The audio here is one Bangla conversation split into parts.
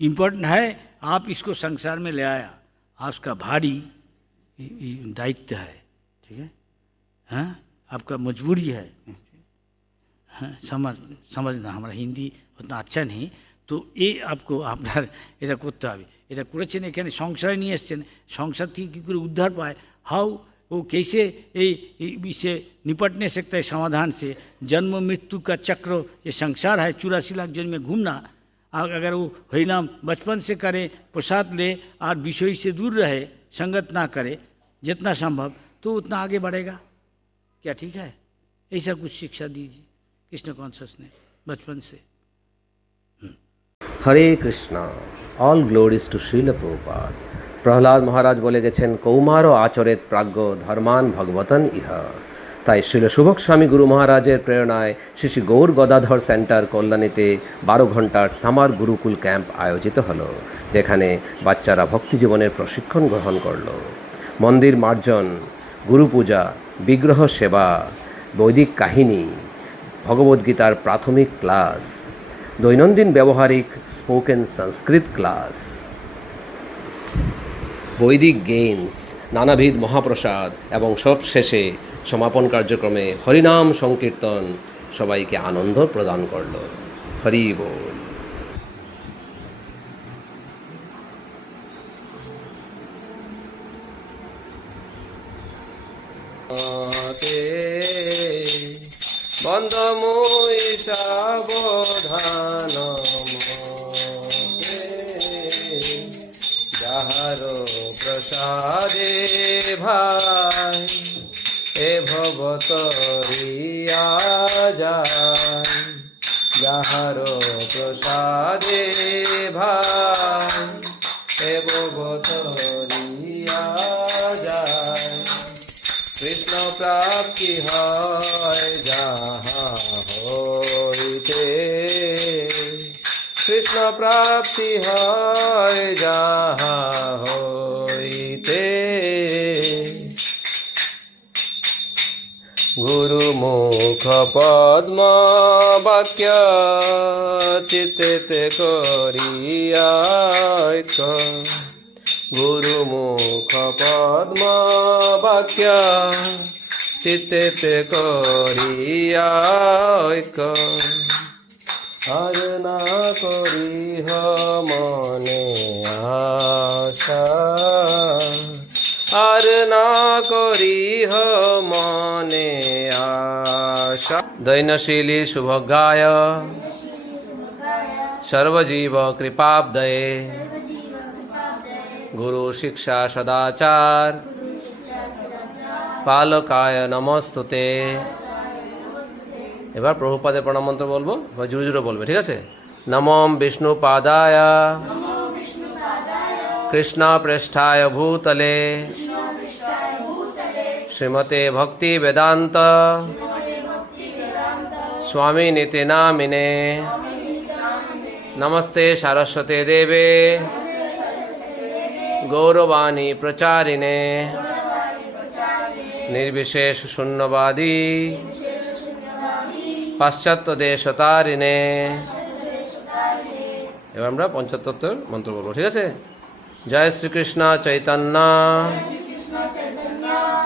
इम्पोर्टेंट है, आप इसको संसार में ले आया, आपका भारी दायित्व है, ठीक है, हाँ, आपका मजबूरी है, हाँ, समझना। हमारा हिंदी उतना अच्छा नहीं, তো এই আপকো আপনার এটা করতে হবে। এটা করেছেন, এখানে সংসারে নিয়ে এসছেন, সংসার থেকে কী করে उद्धार पाए, हाउ वो कैसे इसे निपट नहीं सकता है समाधान से। जन्म मृत्यु का चक्र ये संसार है, 84 लाख जन्म में घूमना। अगर वो हरिनाम बचपन से करे, प्रसाद ले और विषय से दूर रहे, संगत ना करे जितना संभव, तो उतना आगे बढ़ेगा। क्या ठीक है? ऐसा कुछ शिक्षा दीजिए कृष्ण कॉन्शसनेस बचपन से। Hare Krishna. All glories to Srila Prabhupada. Prahlad Maharaj বলে গেছেন, কৌমার আচরেত প্রাজ্ঞ ধর্মান ভগবতন ইহা। তাই শ্রীল সুভক স্বামী গুরু মহারাজের প্রেরণায় শ্রী শ্রী গৌর গদাধর সেন্টার কল্যাণীতে 12 ঘন্টার সামার গুরুকুল ক্যাম্প আয়োজিত হলো, যেখানে বাচ্চারা ভক্তি জীবনের প্রশিক্ষণ গ্রহণ করল। মন্দির মার্জন, গুরু পূজা, বিগ্রহ সেবা, বৈদিক কাহিনী, ভগবদ্গীতার প্রাথমিক ক্লাস, দৈনন্দিন ব্যবহারিক স্পোকেন সংস্কৃত ক্লাস, বৈদিক গেমস, নানাবিধ মহাপ্রসাদ এবং সব শেষে সমাপন কার্যক্রমে হরিনাম সংকীর্তন সবাইকে আনন্দ প্রদান করল। হরি বল। বন্ধমুই সাবধান যাহার প্রসাদে ভাই এ ভবতরিয়া যায়, যাহার প্রসাদে ভাই এ ভবতরিয়া যায়। কৃষ্ণ প্রাপ্তি হয় যাহা হইতে, কৃষ্ণ প্রাপ্তি হয় যাহা হইতে। গুরু মুখ পদ্ম বাক্য চিত্তে করিয়া, গুরু মুখ পদ্ম বাক্য চিত্তে করিয়া। আর না করিহ মনে আশা, আর না করিহ মনে আশা। দৈনশীলী শুভজ্ঞায় সর্বজীব কৃপাব্দয়ে গুরু শিক্ষা সদাচার পালকায় নমস্তুতে। এবার প্রভুপাদের প্রণাম মন্ত্র বলবো, জুড়ে জুড়ে বলবে, ঠিক আছে? নমঃ বিষ্ণু পাদায় কৃষ্ণ পৃষ্ঠায় ভূতলে শ্রীমতে ভক্তি বেদান্ত স্বামী নীতি নামিনে নমস্তে সারস্বতে দেবে গৌরবাণী প্রচারিণে নির্বিশেষ শূন্যবাদী পাশ্চাত্য দেশতারিণে। এবার আমরা পঞ্চতত্ত্বের মন্ত্র বলবো, ঠিক আছে? জয় শ্রীকৃষ্ণ চৈতন্য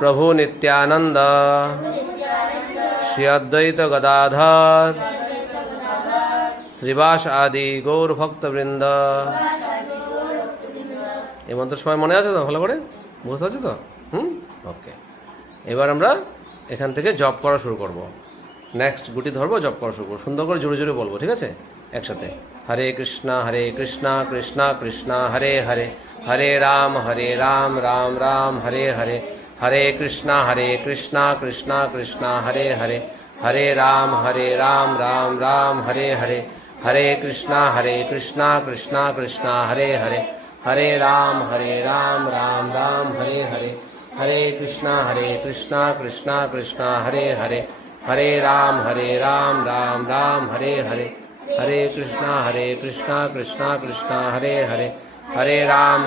প্রভু নিত্যানন্দ শ্রী অদ্বৈত গদাধর শ্রীবাস আদি গৌর ভক্তবৃন্দ। এই মন্ত্র সময় মনে আছে তো? ভালো করে বুঝতে পারছো তো? ওকে। এবার আমরা এখান থেকে জপ করা শুরু করব। নেক্সট গুটি ধরবো, জপ করা শুরু করবো। সুন্দর করে জোরে জোরে বলবো, ঠিক আছে? একসাথে। হরে কৃষ্ণ কৃষ্ণ কৃষ্ণ হরে হরে, হরে রাম রাম রাম হরে হরে, হরে কৃষ্ণ কৃষ্ণ কৃষ্ণ হরে হরে, হরে রাম রাম রাম হরে হরে, হরে কৃষ্ণ কৃষ্ণ কৃষ্ণ হরে হরে, হরে রাম রাম রাম হরে হরে, হরে কৃষ্ণ কৃষ্ণ কৃষ্ণ হরে হরে, হরে রাম রাম রাম হরে হরে, হরে কৃষ্ণ কৃষ্ণ কৃষ্ণ হরে হরে, হরে রাম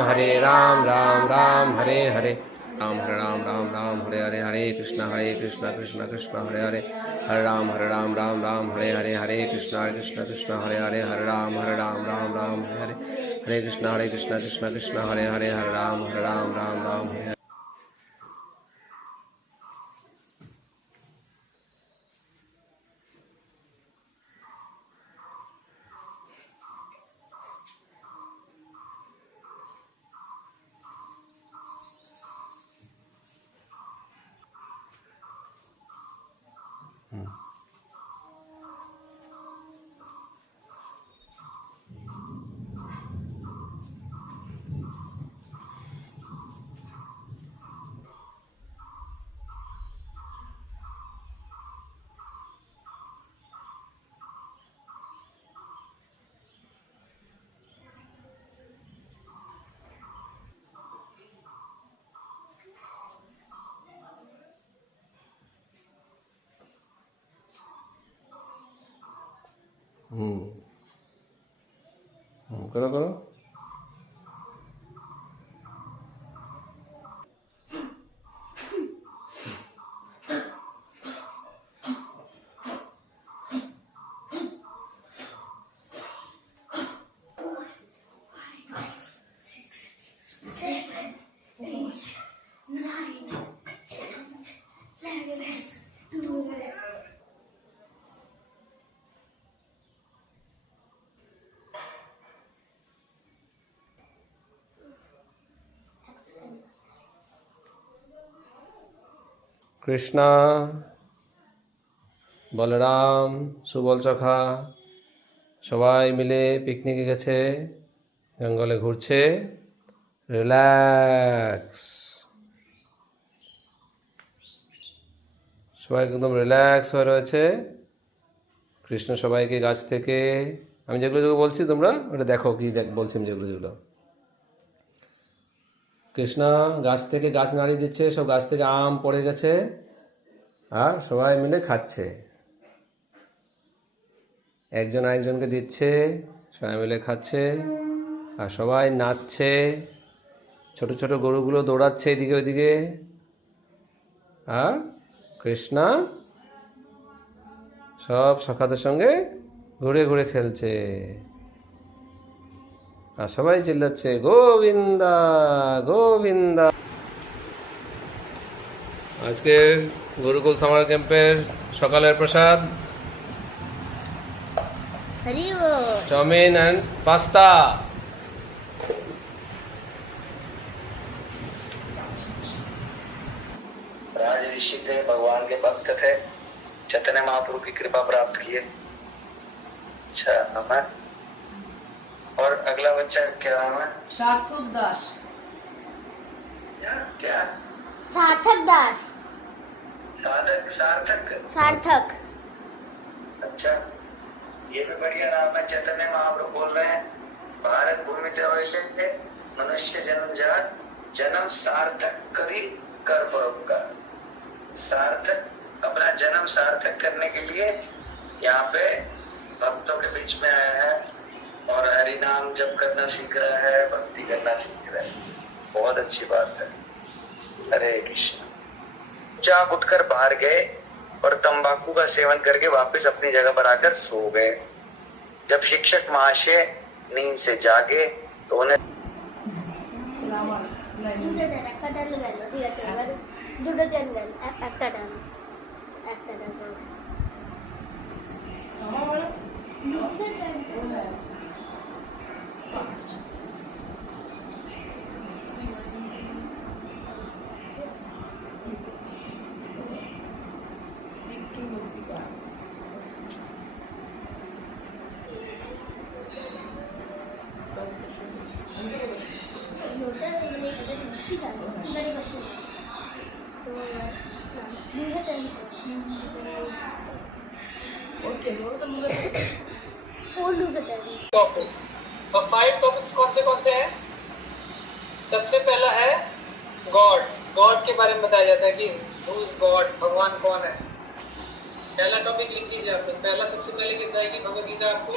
রাম রাম হরে হরে, राम राम राम हरे कृष्णा कृष्णा कृष्णा हरे राम राम राम हरे कृष्णा कृष्णा हरे राम राम राम हरे कृष्णा कृष्णा हरे राम राम हरे। करो करो। কৃষ্ণা বলরাম সুবল চখা সবাই মিলে পিকনিকে গেছে, জঙ্গলে ঘুরছে, রিল্যাক্স, সবাই একদম রিল্যাক্স হয়ে রয়েছে। কৃষ্ণ সবাইকে গাছ থেকে, আমি যেগুলো যেগুলো বলছি তোমরা ওটা দেখো কি বলছি আমি যেগুলো কৃষ্ণা গাছ থেকে গাছ নাড়িয়ে দিচ্ছে, সব গাছ থেকে আম পড়ে গেছে আর সবাই মিলে খাচ্ছে, একজন আরেকজনকে দিচ্ছে, সবাই মিলে খাচ্ছে আর সবাই নাচছে, ছোট ছোট গরুগুলো দৌড়াচ্ছে এদিকে ওইদিকে, আর কৃষ্ণা সব সখাদের সঙ্গে ঘুরে ঘুরে খেলছে আর সবাই চিল্লাচ্ছে গোবিন্দা গোবিন্দা। আজকের গুরুকুল সামার ক্যাম্পের সকালের প্রসাদ চাউমিন অ্যান্ড পাস্তা। राज ऋषि थे, भगवान के भक्त थे, चैतन्य महाप्रभु की कृपा प्राप्त किए। अच्छा नाम है। और अगला बच्चा क्या नाम है? सार्थक दास। क्या क्या? सार्थक दास। साधक सार्थक सार्थक। अच्छा, ये भी बढ़िया नाम है। चैतन्य महाप्रभु बोल रहे हैं, भारत भूमि ते मनुष्य जन्म जात, जन्म सार्थक करी कर परोपकार। सार्थक, अपना जन्म सार्थक करने के लिए यहाँ पे भक्तों के बीच में आया है और हरि नाम जप करना सीख रहा है, भक्ति करना सीख रहा है। बहुत अच्छी बात है। हरे कृष्ण। जाग उठकर बाहर गए और तंबाकू का सेवन करके वापस अपनी जगह पर आकर सो गए। जब शिक्षक महाशय नींद से जागे तो उन्हें দুটো ট্রেন গেল, একটা ডান একটা ডান। टॉपिक्स और 5 टॉपिक्स कौन से हैं? सबसे पहला है गॉड। गॉड के बारे में बताया जाता है कि हु इज गॉड, भगवान कौन है। पहला टॉपिक लिख लीजिए आप लोग। पहला सबसे पहले लिख जाएगी भगवद गीता आपको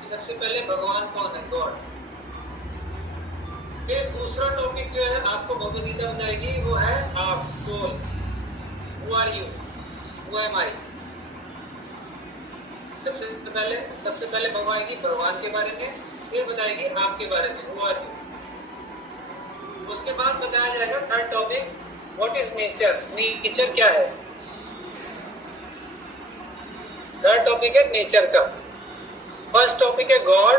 कि सबसे पहले भगवान कौन है, गॉड। फिर दूसरा टॉपिक जो है आपको भगवद गीता बताएगी वो है आप, soul. Who are you, who am I. सबसे पहले भगवान की भगवान के बारे में, फिर बताएगी आपके बारे में, हु आर यू। उसके बाद बताया जाएगा third topic, what is nature. Nature क्या है? थर्ड टॉपिक है नेचर का। फर्स्ट टॉपिक है गॉड,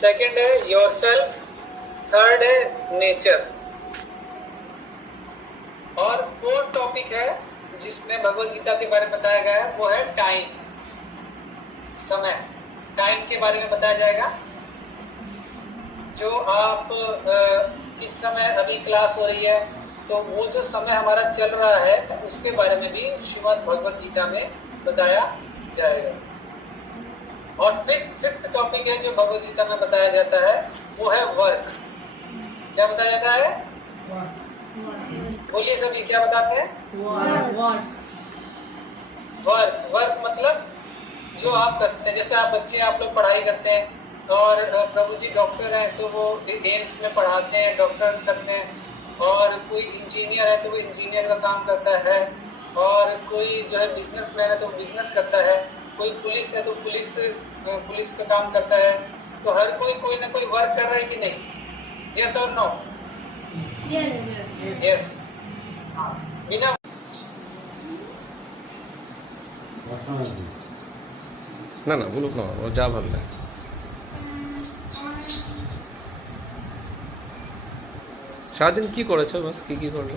सेकंड है योरसेल्फ, थर्ड है नेचर, और फोर्थ टॉपिक है जिसमें भगवद गीता के बारे में बताया गया है वो है टाइम, समय। टाइम के बारे में बताया जाएगा। जो आप किस समय अभी क्लास हो रही है, तो वो जो समय हमारा चल रहा है उसके बारे में भी श्रीमद् भगवद गीता में बताया जाएगा। और फिफ्थ टॉपिक है जो भगवद गीता में बताया जाता है वो है वर्क। क्या बताया जाता है? बोलिए सभी, क्या बताते हैं? वर्क मतलब जो आप करते हैं। जैसे आप बच्चे, आप लोग पढ़ाई करते हैं, और प्रभु जी डॉक्टर हैं तो वो एम्स में पढ़ाते हैं, डॉक्टर करते हैं। और कोई इंजीनियर है तो वो इंजीनियर का काम करता है, और कोई जो है बिजनेसमैन है तो वो बिजनेस करता है, कोई पुलिस है तो पुलिस का काम करता है। तो हर कोई ना कोई वर्क कर रहा है कि नहीं? यस और नो? यस। बिना না না বলুক না, ও যা ভালো লাগে। সারাদিন কি করেছো, বাস কি করলে?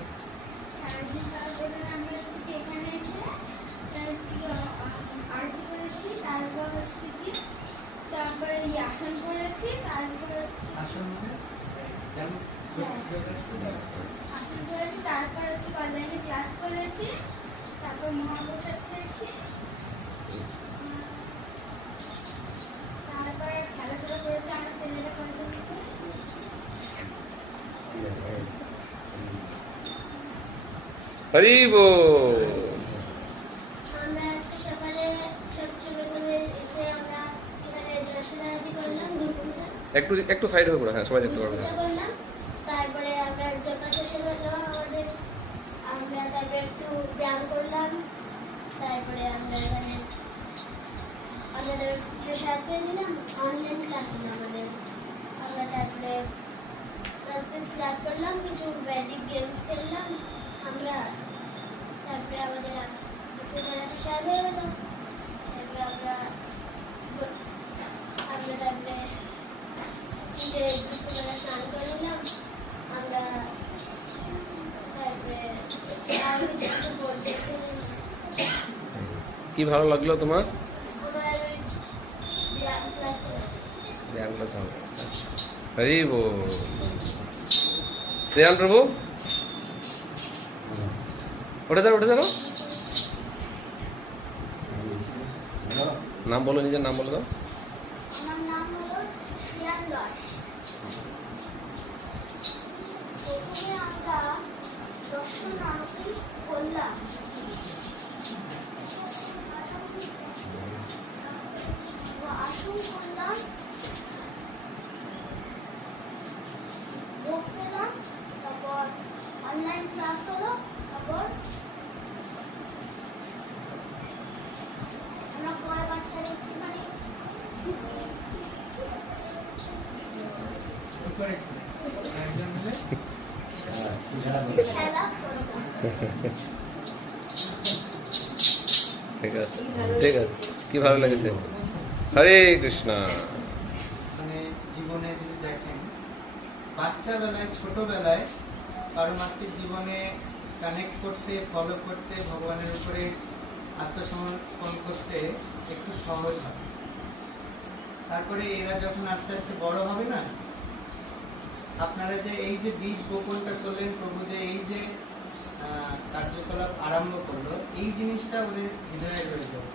অনলাইনে ক্লাস করেছি, তারপর মহাপ্রসাদ খেয়েছি, তারপরে খেলাধুলা করেছি। আমার ছেলেরা কয়েকজন আছে। হরি বল। আমরা আজকে সকালে সবচেয়ে প্রথমে এসে আমরা এখানে দর্শনারতি করলাম, দুর্গা একটু সাইড হয়ে পড়ো, হ্যাঁ সবাই দেখতে পারবে। পূজা করলাম। তারপরে আমরা জপা শেষে হলো আমাদের, আমরা তারপরে একটু ব্যায়াম করলাম। তারপরে আমরা এখানে প্রসাদ পেয়ে নিলাম। অনলাইন ক্লাস হলো আমাদের। আমরা তারপরে সংস্কৃত ক্লাস করলাম, কিছু বৈদিক গেমস খেললাম আমরা। তারপরে আমাদের প্রসাদ হয়ে গেল। তারপরে আমরা তারপরে দুপুরবেলা স্নান করে নিলাম আমরা। তারপরে বোর্ড দেখে নিলাম। কি ভালো লাগলো তোমার? আমার ওই ক্লাস ব্যায়ামটা ভালো। হরি বল। শ্রেয়ান প্রভু ওঠে যাও। নাম বলো, নিজের নাম বলে দাও। আমার নাম হলো শ্রেয়ান দাস। প্রথমে আমরা দর্শনারতি করলাম। আসন করলাম, ভোগ পেলাম, তারপর অনলাইন ক্লাস হলো, তারপর আমরা পরে বাচ্চারা একটুখানি খেলা করলাম। ঠিক আছে, কি ভালো লেগেছে? হরে কৃষ্ণ। মানে জীবনে যদি দেখেন, বাচ্চাবেলায় ছোটবেলায় পারমার্থিক জীবনে কানেক্ট করতে, ফলো করতে, ভগবানের উপরে আত্মসমর্পণ করতে একটু সহজ হয়। তারপরে এরা যখন আস্তে আস্তে বড় হবে না, আপনারা যে এই যে বীজ বপনটা করলেন, প্রভু যে এই যে কার্যকলাপ আরম্ভ করলো, এই জিনিসটা ওদের হৃদয়ে রয়ে যাবে।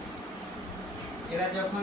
এরা যখন